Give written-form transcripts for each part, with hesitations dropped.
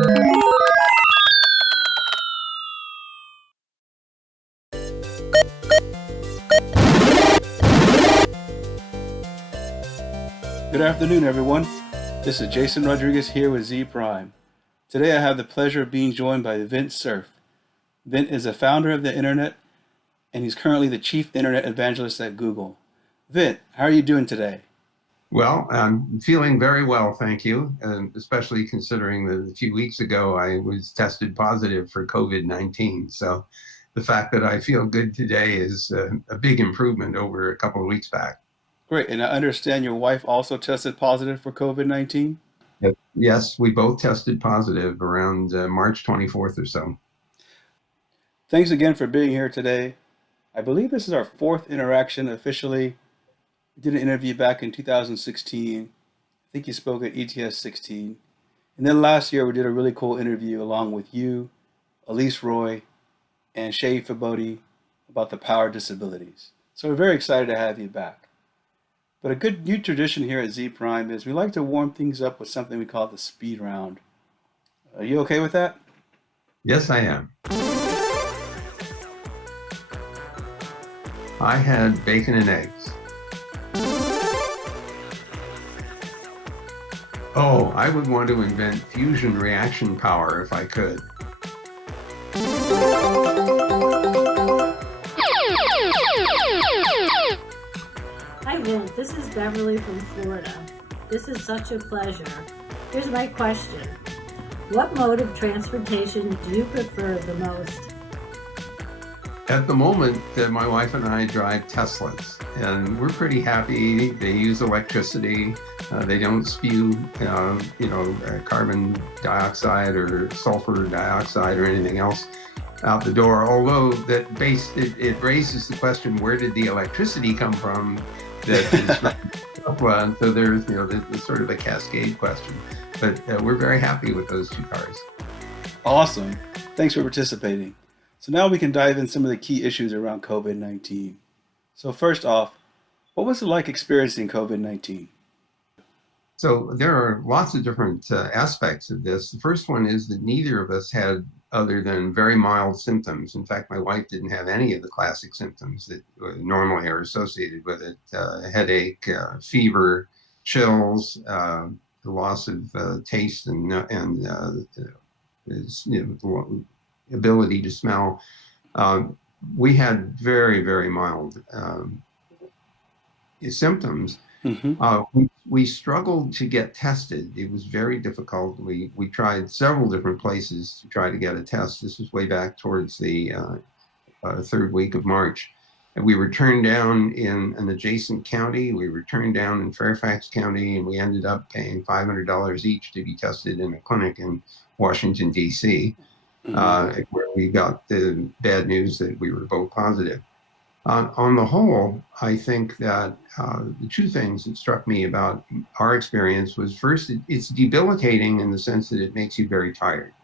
Good afternoon, everyone. This is Jason Rodriguez here with Z Prime. Today I have the pleasure of being joined by Vint Cerf. Vint is a founder of the internet, and he's currently the chief internet evangelist at Google. Vint, how are you doing today? Well, I'm feeling very well, thank you, and especially considering that a few weeks ago I was tested positive for COVID-19. So the fact that I feel good today is a big improvement over a couple of weeks back. Great, and I understand your wife also tested positive for COVID-19? Yes, we both tested positive around March 24th or so. Thanks again for being here today. I believe this is our fourth interaction officially. We did an interview back in 2016. I think you spoke at ETS 16. And then last year we did a really cool interview along with you, Elise Roy, and Shay Fabodi about the power of disabilities. So we're very excited to have you back. But a good new tradition here at Z Prime is we like to warm things up with something we call the speed round. Are you okay with that? Yes, I am. I had bacon and eggs. Oh, I would want to invent fusion reaction power if I could. Hi Vint, this is Beverly from Florida. This is such a pleasure. Here's my question. What mode of transportation do you prefer the most? At the moment, my wife and I drive Teslas, and we're pretty happy. They use electricity. They don't spew, carbon dioxide or sulfur dioxide or anything else out the door. Although it raises the question: where did the electricity come from? So there's there's sort of a cascade question. But we're very happy with those two cars. Awesome. Thanks for participating. So now we can dive in some of the key issues around COVID-19. So first off, what was it like experiencing COVID-19? So there are lots of different aspects of this. The first one is that neither of us had other than very mild symptoms. In fact, my wife didn't have any of the classic symptoms that normally are associated with it. Headache, fever, chills, the loss of taste and ability to smell. We had very, very mild symptoms. Mm-hmm. We struggled to get tested. It was very difficult. We tried several different places to try to get a test. This was way back towards the third week of March. And we were turned down in an adjacent county. We were turned down in Fairfax County, and we ended up paying $500 each to be tested in a clinic in Washington, D.C., where we got the bad news that we were both positive. On the whole, I think that the two things that struck me about our experience was, first, it's debilitating in the sense that it makes you very tired.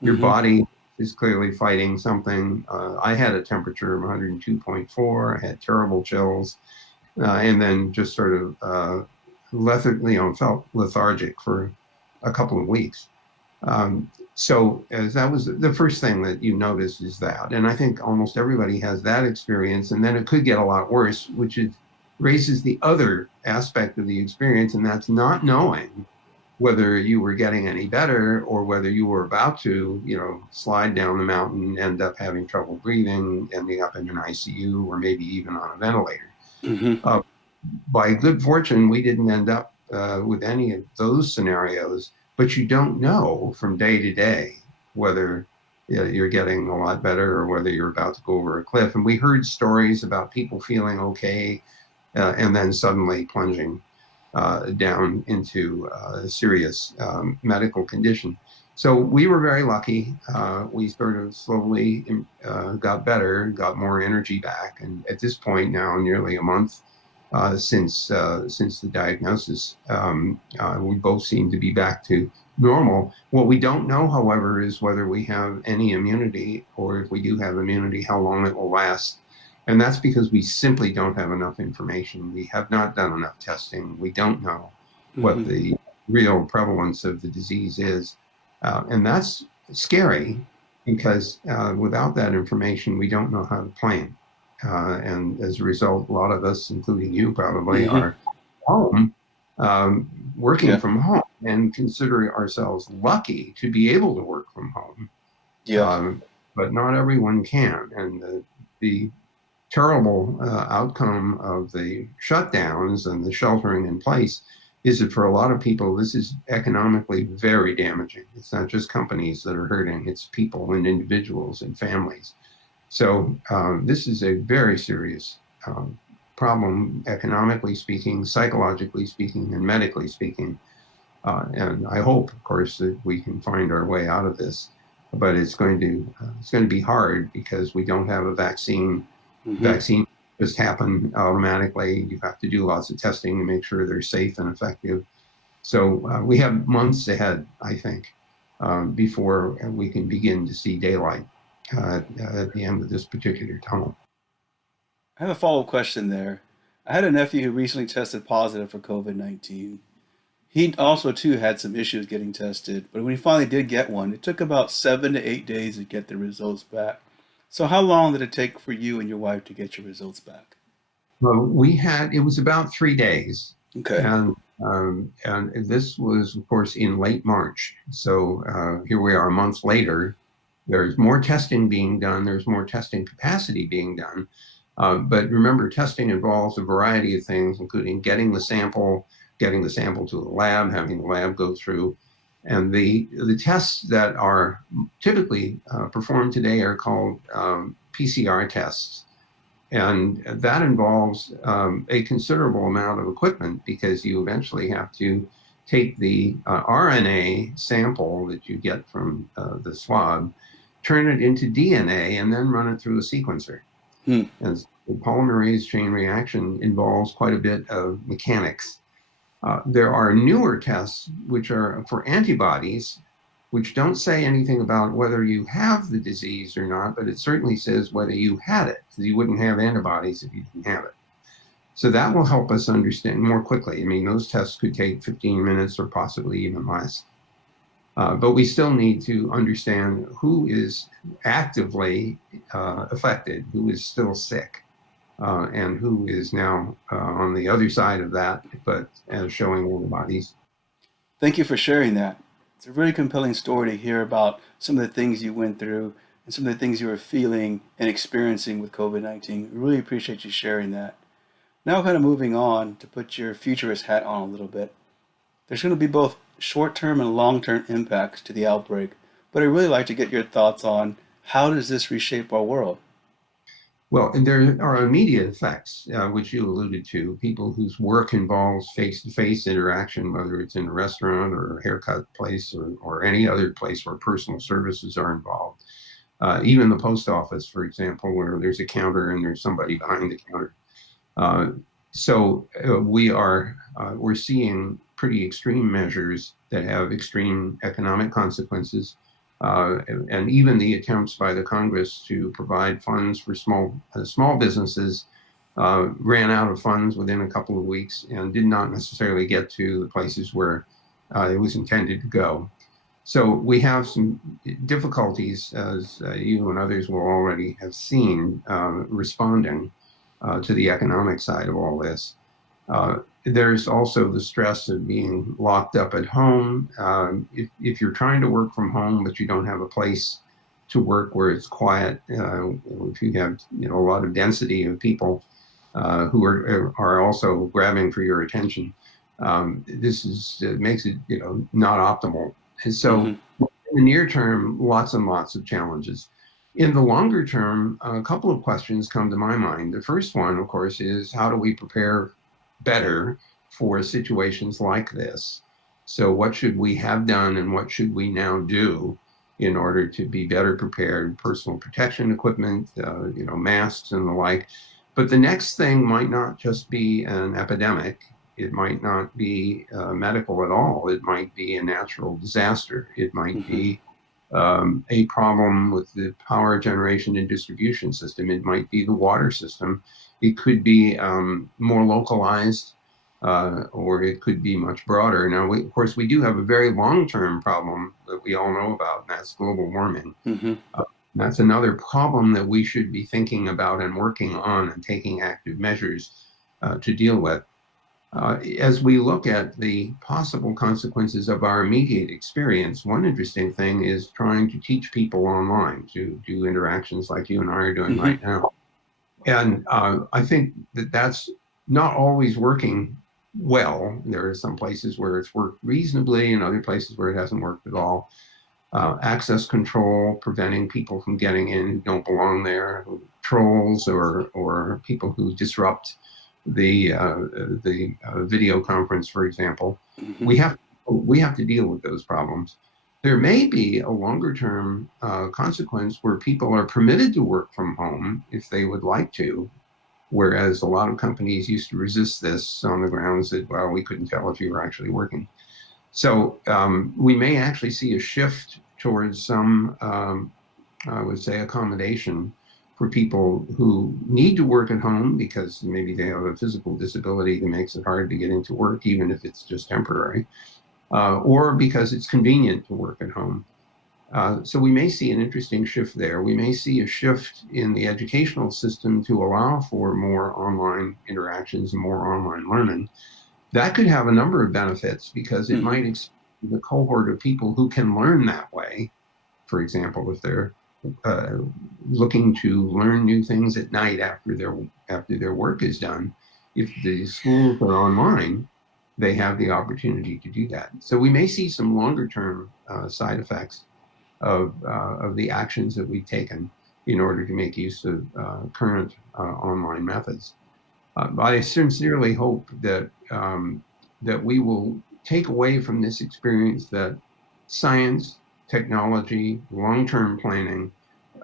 Your body is clearly fighting something. I had a temperature of 102.4. I had terrible chills, and then just sort of felt lethargic for a couple of weeks. So as that was the first thing that you notice is that, and I think almost everybody has that experience, and then it could get a lot worse, which raises the other aspect of the experience, and that's not knowing whether you were getting any better or whether you were about to, slide down the mountain, end up having trouble breathing, ending up in an ICU, or maybe even on a ventilator. By good fortune, we didn't end up with any of those scenarios. But you don't know from day to day whether you're getting a lot better or whether you're about to go over a cliff. And we heard stories about people feeling okay and then suddenly plunging down into a serious medical condition. So we were very lucky. We sort of slowly got better, got more energy back. And at this point now, nearly a month since the diagnosis, we both seem to be back to normal. What we don't know, however, is whether we have any immunity, or if we do have immunity, how long it will last. And that's because we simply don't have enough information. We have not done enough testing. We don't know what the real prevalence of the disease is. And that's scary because without that information, we don't know how to plan. And as a result, a lot of us, including you probably, Hmm. are home, working Yeah. from home and consider ourselves lucky to be able to work from home. Yeah. Um, but not everyone can. And the terrible outcome of the shutdowns and the sheltering in place is that for a lot of people, this is economically very damaging. It's not just companies that are hurting, it's people and individuals and families. So this is a very serious problem, economically speaking, psychologically speaking, and medically speaking. And I hope, of course, that we can find our way out of this. But it's going to be hard because we don't have a vaccine. Hmm. Vaccine just happen automatically. You have to do lots of testing to make sure they're safe and effective. So we have months ahead, I think, before we can begin to see daylight at the end of this particular tunnel. I have a follow-up question there. I had a nephew who recently tested positive for COVID-19. He also too had some issues getting tested, but when he finally did get one, it took about 7 to 8 days to get the results back. So how long did it take for you and your wife to get your results back? Well, it was about 3 days. Okay. And this was, of course, in late March. So here we are a month later. There's more testing being done. There's more testing capacity being done. But remember, testing involves a variety of things, including getting the sample to the lab, having the lab go through. And the tests that are typically performed today are called PCR tests. And that involves a considerable amount of equipment because you eventually have to take the RNA sample that you get from the swab, turn it into DNA, and then run it through a sequencer. Hmm. And the polymerase chain reaction involves quite a bit of mechanics. There are newer tests which are for antibodies, which don't say anything about whether you have the disease or not, but it certainly says whether you had it. You wouldn't have antibodies if you didn't have it. So that will help us understand more quickly. I mean, those tests could take 15 minutes or possibly even less. But we still need to understand who is actively affected, who is still sick, and who is now on the other side of that, but showing antibodies. Thank you for sharing that. It's a really compelling story to hear about some of the things you went through and some of the things you were feeling and experiencing with COVID-19. We really appreciate you sharing that. Now, kind of moving on to put your futurist hat on a little bit. There's going to be both short-term and long-term impacts to the outbreak, but I'd really like to get your thoughts on how does this reshape our world? Well, and there are immediate effects, which you alluded to, people whose work involves face-to-face interaction, whether it's in a restaurant or a haircut place or any other place where personal services are involved. Even the post office, for example, where there's a counter and there's somebody behind the counter. Uh, we're seeing pretty extreme measures that have extreme economic consequences. And even the attempts by the Congress to provide funds for small businesses ran out of funds within a couple of weeks and did not necessarily get to the places where it was intended to go. So we have some difficulties, as you and others will already have seen, responding to the economic side of all this. There's also the stress of being locked up at home. If you're trying to work from home, but you don't have a place to work where it's quiet, if you have a lot of density of people who are also grabbing for your attention, makes it not optimal. And so Hmm. in the near term, lots and lots of challenges. In the longer term, a couple of questions come to my mind. The first one, of course, is how do we prepare better for situations like this? So what should we have done and what should we now do in order to be better prepared? Personal protection equipment, masks and the like. But the next thing might not just be an epidemic. It might not be medical at all. It might be a natural disaster. It might Hmm. be a problem with the power generation and distribution system. It might be the water system. It could be more localized. or it could be much broader. Now, of course, we do have a very long-term problem that we all know about, and that's global warming. Mm-hmm. That's another problem that we should be thinking about and working on and taking active measures to deal with. As we look at the possible consequences of our immediate experience, one interesting thing is trying to teach people online to do interactions like you and I are doing right now. And I think that that's not always working well. There are some places where it's worked reasonably and other places where it hasn't worked at all. Access control, preventing people from getting in who don't belong there, trolls or people who disrupt the video conference, for example. Mm-hmm. We have to deal with those problems. There may be a longer term consequence where people are permitted to work from home if they would like to, whereas a lot of companies used to resist this on the grounds that, well, we couldn't tell if you were actually working. So we may actually see a shift towards some, I would say, accommodation for people who need to work at home because maybe they have a physical disability that makes it hard to get into work, even if it's just temporary, or because it's convenient to work at home. So we may see an interesting shift there. We may see a shift in the educational system to allow for more online interactions and more online learning. That could have a number of benefits because it might expand the cohort of people who can learn that way. For example, if they're looking to learn new things at night after their work is done, if the schools are online, they have the opportunity to do that. So we may see some longer term side effects of the actions that we've taken in order to make use of current online methods. I sincerely hope that that we will take away from this experience that science, technology, long-term planning,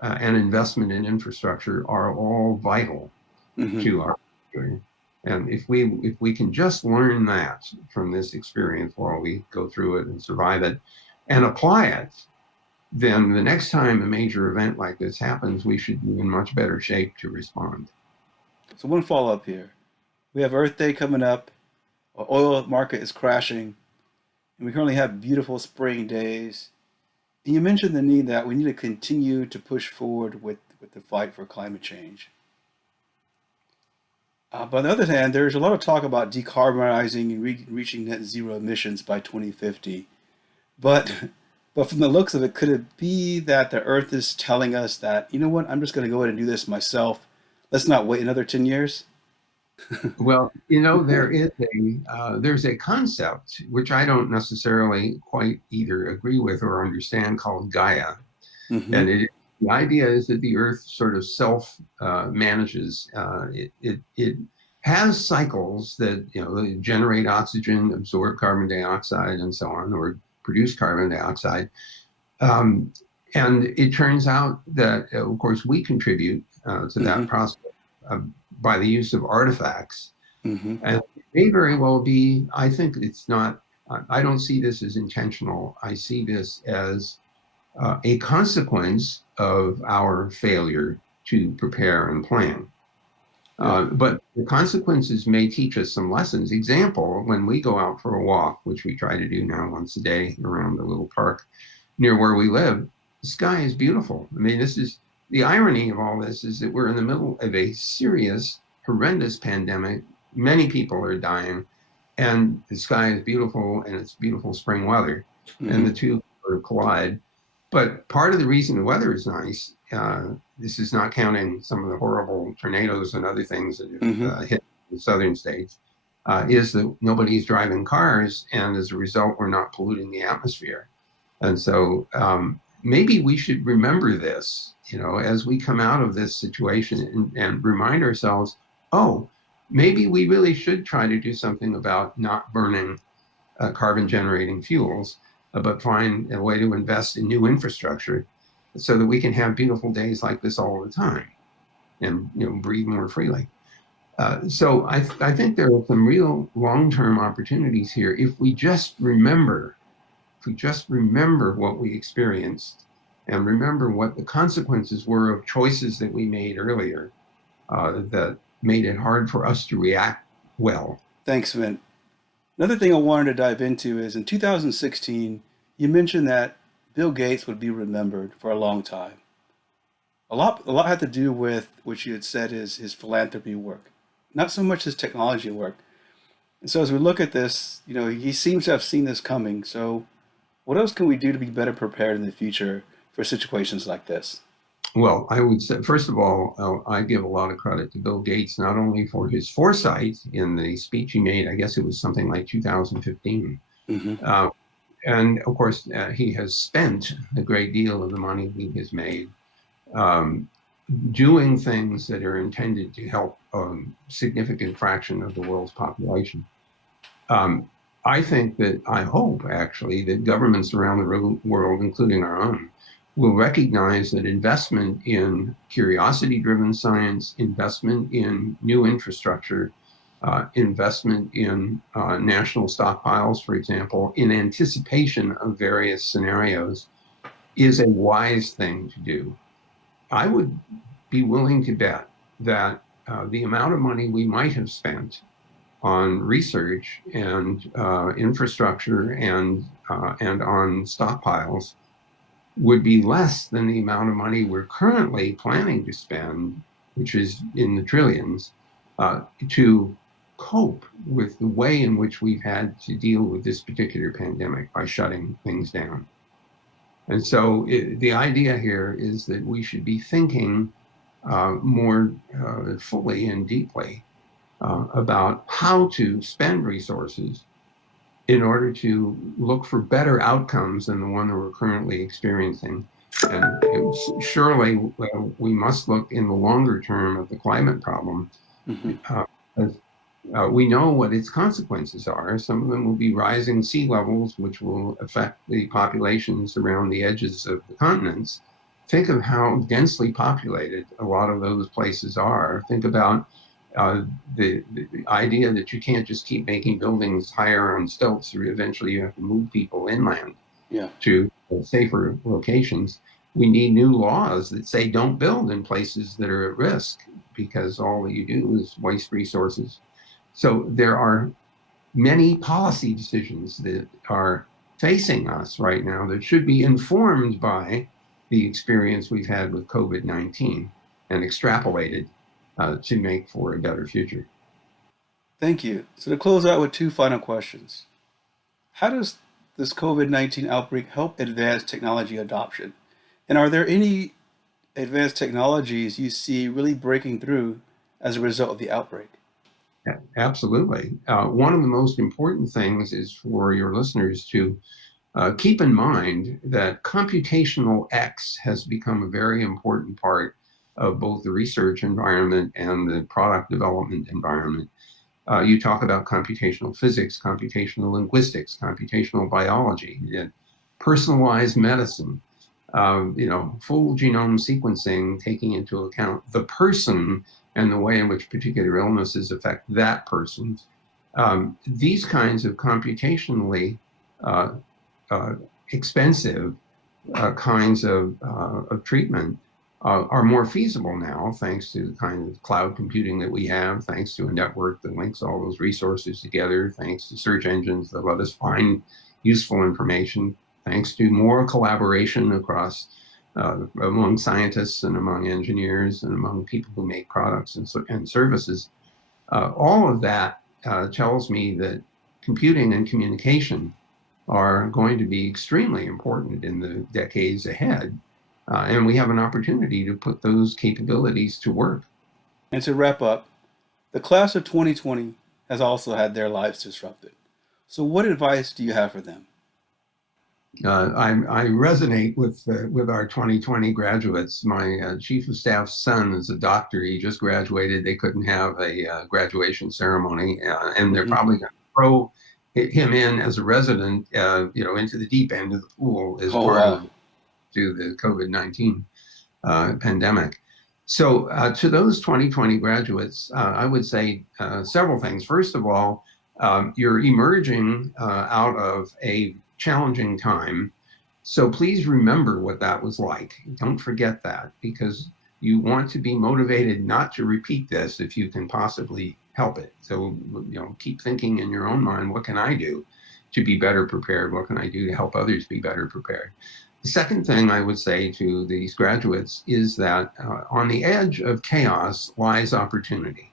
and investment in infrastructure are all vital to our future. And if we can just learn that from this experience while we go through it and survive it, and apply it, then the next time a major event like this happens, we should be in much better shape to respond. So one follow-up here. We have Earth Day coming up. Our oil market is crashing. And we currently have beautiful spring days. And you mentioned the need that we need to continue to push forward with the fight for climate change. But on the other hand, there's a lot of talk about decarbonizing and reaching net zero emissions by 2050. But from the looks of it, could it be that the Earth is telling us that, you know what, I'm just going to go ahead and do this myself. Let's not wait another 10 years? Well, you know, there's a concept which I don't necessarily quite either agree with or understand called Gaia. And the idea is that the Earth sort of self manages. It has cycles that, you know, generate oxygen, absorb carbon dioxide, and so on, or produce carbon dioxide. And it turns out that, of course, we contribute to that process by the use of artifacts. And it may very well be, I think it's not, I don't see this as intentional. I see this as a consequence of our failure to prepare and plan. But the consequences may teach us some lessons. Example, when we go out for a walk, which we try to do now once a day around the little park near where we live, the sky is beautiful. I mean, this is the irony of all this is that we're in the middle of a serious, horrendous pandemic. Many people are dying, and the sky is beautiful, and it's beautiful spring weather, and the two sort of collide. But part of the reason the weather is nice, this is not counting some of the horrible tornadoes and other things that have hit the southern states, is that nobody's driving cars, and as a result, we're not polluting the atmosphere. And so maybe we should remember this, you know, as we come out of this situation and remind ourselves, oh, maybe we really should try to do something about not burning carbon generating fuels, but find a way to invest in new infrastructure so that we can have beautiful days like this all the time and, you know, breathe more freely. So I think there are some real long-term opportunities here if we just remember what we experienced and remember what the consequences were of choices that we made earlier that made it hard for us to react well. Thanks, Vint. Another thing I wanted to dive into is in 2016, you mentioned that Bill Gates would be remembered for a long time. A lot had to do with what you had said is his philanthropy work, not so much his technology work. And so as we look at this, he seems to have seen this coming. So what else can we do to be better prepared in the future for situations like this? Well, I would say, first of all, I give a lot of credit to Bill Gates, not only for his foresight in the speech he made, I guess it was something like 2015. Hmm. Uh, and of course, he has spent a great deal of the money he has made um, doing things that are intended to help a significant fraction of the world's population. Um, I think that, I hope actually, that governments around the world, including our own, will recognize that investment in curiosity-driven science, investment in new infrastructure, investment in national stockpiles, for example, in anticipation of various scenarios, is a wise thing to do. I would be willing to bet that the amount of money we might have spent on research and infrastructure and on stockpiles would be less than the amount of money we're currently planning to spend, which is in the trillions, to cope with the way in which we've had to deal with this particular pandemic by shutting things down. And so the idea here is that we should be thinking more fully and deeply about how to spend resources in order to look for better outcomes than the one that we're currently experiencing. And surely we must look in the longer term at the climate problem. Hmm. As we know what its consequences are. Some of them will be rising sea levels, which will affect the populations around the edges of the continents. Think of how densely populated a lot of those places are. Think about the idea that you can't just keep making buildings higher on stilts, or eventually you have to move people inland Yeah. to safer locations. We need new laws that say don't build in places that are at risk, because all that you do is waste resources. So there are many policy decisions that are facing us right now that should be informed by the experience we've had with COVID-19 and extrapolated to make for a better future. Thank you. So to close out with two final questions. How does this COVID-19 outbreak help advance technology adoption? And are there any advanced technologies you see really breaking through as a result of the outbreak? Absolutely. One of the most important things is for your listeners to keep in mind that computational X has become a very important part of both the research environment and the product development environment. You talk about computational physics, computational linguistics, computational biology, personalized medicine, full genome sequencing, taking into account the person and the way in which particular illnesses affect that person. These kinds of computationally uh, uh, expensive kinds of treatment are more feasible now, thanks to the kind of cloud computing that we have, thanks to a network that links all those resources together, thanks to search engines that let us find useful information, thanks to more collaboration across among scientists and among engineers and among people who make products and services. All of that tells me that computing and communication are going to be extremely important in the decades ahead. And we have an opportunity to put those capabilities to work. And to wrap up, the class of 2020 has also had their lives disrupted. So what advice do you have for them? I resonate with our 2020 graduates. My chief of staff's son is a doctor. He just graduated. They couldn't have a graduation ceremony, and they're Hmm. probably going to throw him in as a resident, into the deep end of the pool as Oh, part of wow. the COVID-19 pandemic. So to those 2020 graduates, I would say several things. First of all, you're emerging out of a challenging time. So please remember what that was like. Don't forget that, because you want to be motivated not to repeat this if you can possibly help it. So, keep thinking in your own mind, what can I do to be better prepared? What can I do to help others be better prepared? The second thing I would say to these graduates is that on the edge of chaos lies opportunity.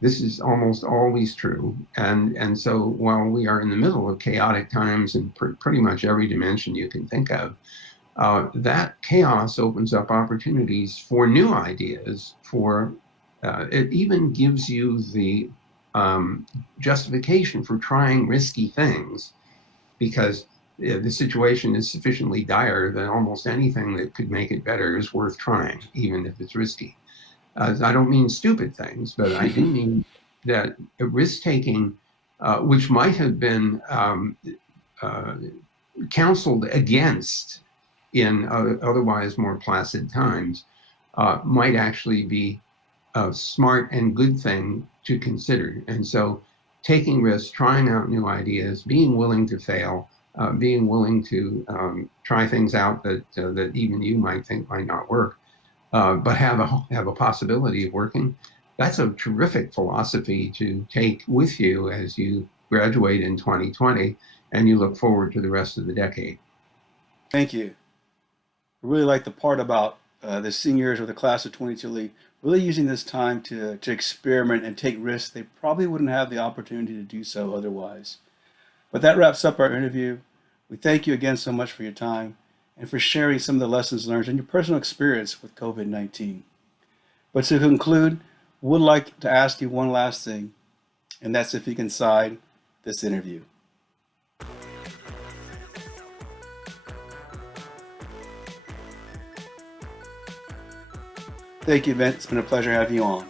This is almost always true. And so while we are in the middle of chaotic times in pretty much every dimension you can think of, that chaos opens up opportunities for new ideas. It even gives you the justification for trying risky things, because the situation is sufficiently dire that almost anything that could make it better is worth trying, even if it's risky. I don't mean stupid things, but I do mean that risk-taking, which might have been counseled against in otherwise more placid times, might actually be a smart and good thing to consider. And so taking risks, trying out new ideas, being willing to fail, being willing to try things out that even you might think might not work, but have a possibility of working, that's a terrific philosophy to take with you as you graduate in 2020 and you look forward to the rest of the decade. Thank you. I really like the part about the seniors or the class of 22 really using this time to experiment and take risks they probably wouldn't have the opportunity to do so otherwise. But that wraps up our interview. We thank you again so much for your time and for sharing some of the lessons learned and your personal experience with COVID-19. But to conclude, would like to ask you one last thing, and that's if you can sign this interview. Thank you, Vint. It's been a pleasure having you on.